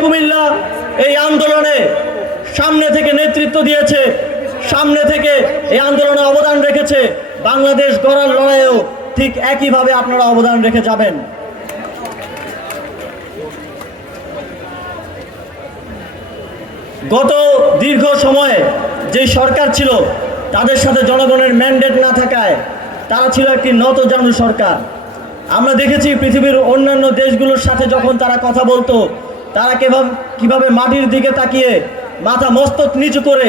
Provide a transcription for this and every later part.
কুমিল্লা এই আন্দোলনে সামনে থেকে নেতৃত্ব দিয়েছে, সামনে থেকে এই আন্দোলনে অবদান রেখেছে, বাংলাদেশ গড়ার লড়াইয়েও ঠিক একইভাবে আপনারা অবদান রেখে যাবেন। গত দীর্ঘ সময়ে যে সরকার ছিল তাদের সাথে জনগণের ম্যান্ডেট না থাকায় তারা ছিল একটি নতজানু সরকার। আমরা দেখেছি পৃথিবীর অন্যান্য দেশগুলোর সাথে যখন তারা কথা বলতো, তারা কিভাবে মাটির দিকে তাকিয়ে মাথা মস্তক নিচু করে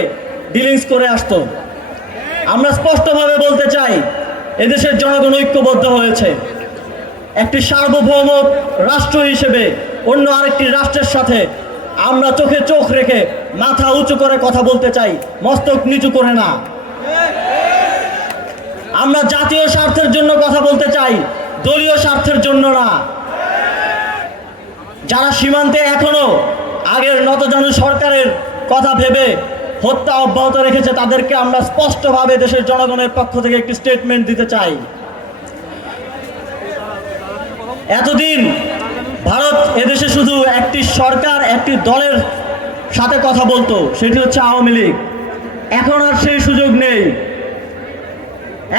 ডিলিংস করে আসতো। আমরা স্পষ্টভাবে বলতে চাই, এদেশের জনগণ ঐক্যবদ্ধ হয়েছে। একটি সার্বভৌম রাষ্ট্র হিসেবে অন্য আরেকটি রাষ্ট্রের সাথে আমরা চোখে চোখ রেখে মাথা উঁচু করে কথা বলতে চাই, মস্তক নিচু করে না। আমরা জাতীয় স্বার্থের জন্য কথা বলতে চাই, দলীয় স্বার্থের জন্য না। যারা সীমান্তে এখনো আগের নতজানু সরকারের কথা ভেবে হত্যা অব্যাহত রেখেছে, তাদেরকে আমরা স্পষ্টভাবে দেশের জনগণের পক্ষ থেকে একটি স্টেটমেন্ট দিতে চাই। এতদিন ভারত এদেশে শুধু একটি সরকার, একটি দলের সাথে কথা বলতো, সেটি হচ্ছে আওয়ামী লীগ। এখন আর সেই সুযোগ নেই।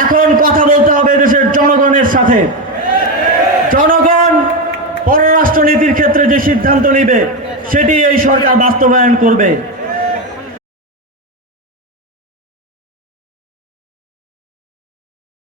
এখন কথা বলতে হবে দেশের জনগণের সাথে। জনগণ পররাষ্ট্রনীতির ক্ষেত্রে যে সিদ্ধান্ত নেবে সেটি এই সরকার বাস্তবায়ন করবে।